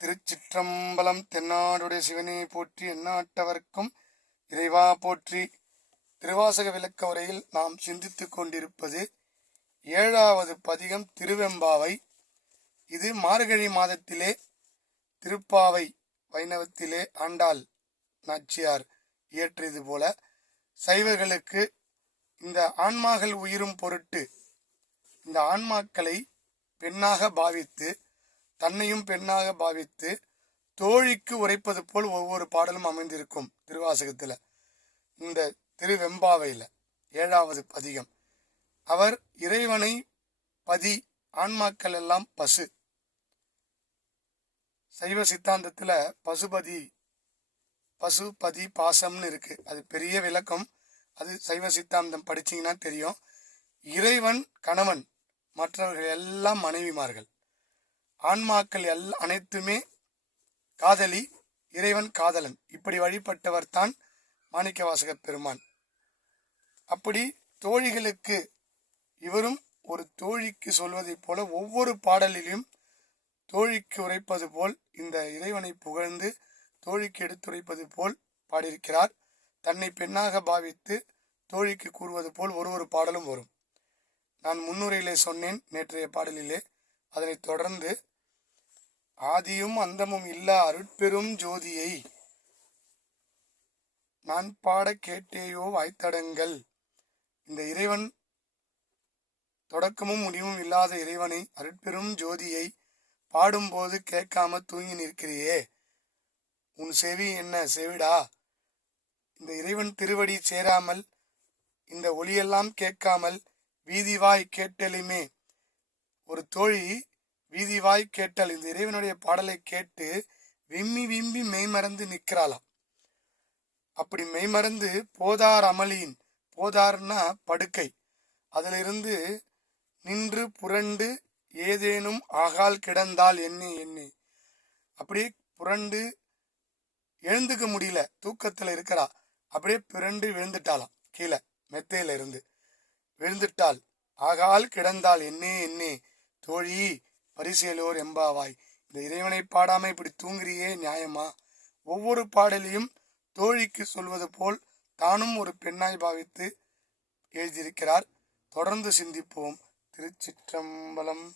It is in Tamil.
திருச்சிற்றம்பலம். தென்னாடுடைய சிவனே போற்றி, எந்நாட்டவர்க்கும் இறைவா போற்றி. திருவாசக விளக்க உரையில் நாம் சிந்தித்துக் கொண்டிருப்பது 7வது பதிகம் திருவெம்பாவை. இது மார்கழி மாதத்திலே திருப்பாவை வைணவத்திலே ஆண்டாள் நாச்சியார் இயற்றியது போல சைவர்களுக்கு இந்த ஆன்மாக்கள் உயிரும் பொருட்டு இந்த ஆன்மாக்களை பெண்ணாக பாவித்து, தன்னையும் பெண்ணாக பாவித்து தோழிக்கு உரைப்பது போல் ஒவ்வொரு பாடலும் அமைந்திருக்கும் திருவாசகத்துல. இந்த திருவெம்பாவையில 7வது பதிகம். அவர் இறைவனை பதி, ஆன்மாக்கள் எல்லாம் பசு. சைவ சித்தாந்தத்துல பசுபதி, பசுபதி பாசம்னு இருக்கு. அது பெரிய விளக்கம். அது சைவ சித்தாந்தம் படிச்சீங்கன்னா தெரியும். இறைவன் கணவன், மற்றவர்கள் எல்லாம் மனைவிமார்கள். ஆன்மாக்கள் அனைத்துமே காதலி, இறைவன் காதலன். இப்படி வழிபட்டவர் தான் மாணிக்கவாசக பெருமான். அப்படி தோழிகளுக்கு இவரும் ஒரு தோழிக்கு சொல்வதைப் போல ஒவ்வொரு பாடலிலும் தோழிக்கு உரைப்பது போல், இந்த இறைவனை புகழ்ந்து தோழிக்கு எடுத்துரைப்பது போல் பாடியிருக்கிறார். தன்னை பெண்ணாக பாவித்து தோழிக்கு கூறுவது போல் ஒரு பாடலும் வரும். நான் முன்னுரையிலே சொன்னேன் நேற்றைய பாடலிலே. அதனைத் தொடர்ந்து ஆதியும் அந்தமும் இல்லா அருட்பெரும் ஜோதியை நான் பாட கேட்டேயோ வாய்த்தடங்கள். இந்த இறைவன், தொடக்கமும் முடிவும் இல்லாத இறைவனை, அருட்பெரும் ஜோதியை பாடும்போது கேட்காம தூங்கி நிற்கிறியே, உன் செவி என்ன செவிடா? இந்த இறைவன் திருவடி சேராமல், இந்த ஒளியெல்லாம் கேட்காமல் வீதிவாய் கேட்டலுமே. ஒரு தோழி வீதிவாய் கேட்டல், இந்த இறைவனுடைய பாடலை கேட்டு விம்மி விம்மி மெய்மறந்து நிற்கிறாளாம். அப்படி மெய்மறந்து போதார் அமளியின், போதார்னா படுக்கை, அதிலிருந்து நின்று புரண்டு ஏதேனும் ஆகால் கிடந்தால் எண்ணி அப்படியே புரண்டு எழுந்துக்க முடியல, தூக்கத்துல இருக்கிறா. அப்படியே புரண்டு விழுந்துட்டாளாம். கீழே மெத்தையில இருந்து விழுந்துட்டாள். ஆகால் கிடந்தால் என்னே தோழி பரிசேலோர் எம்பாவாய். இந்த இறைவனை பாடாம இப்படி தூங்குறியே, நியாயமா? ஒவ்வொரு பாடலையும் தோழிக்கு சொல்வது போல் தானும் ஒரு பெண்ணாய் பாவித்து எழுதியிருக்கிறார். தொடர்ந்து சிந்திப்போம். திருச்சிற்றம்பலம்.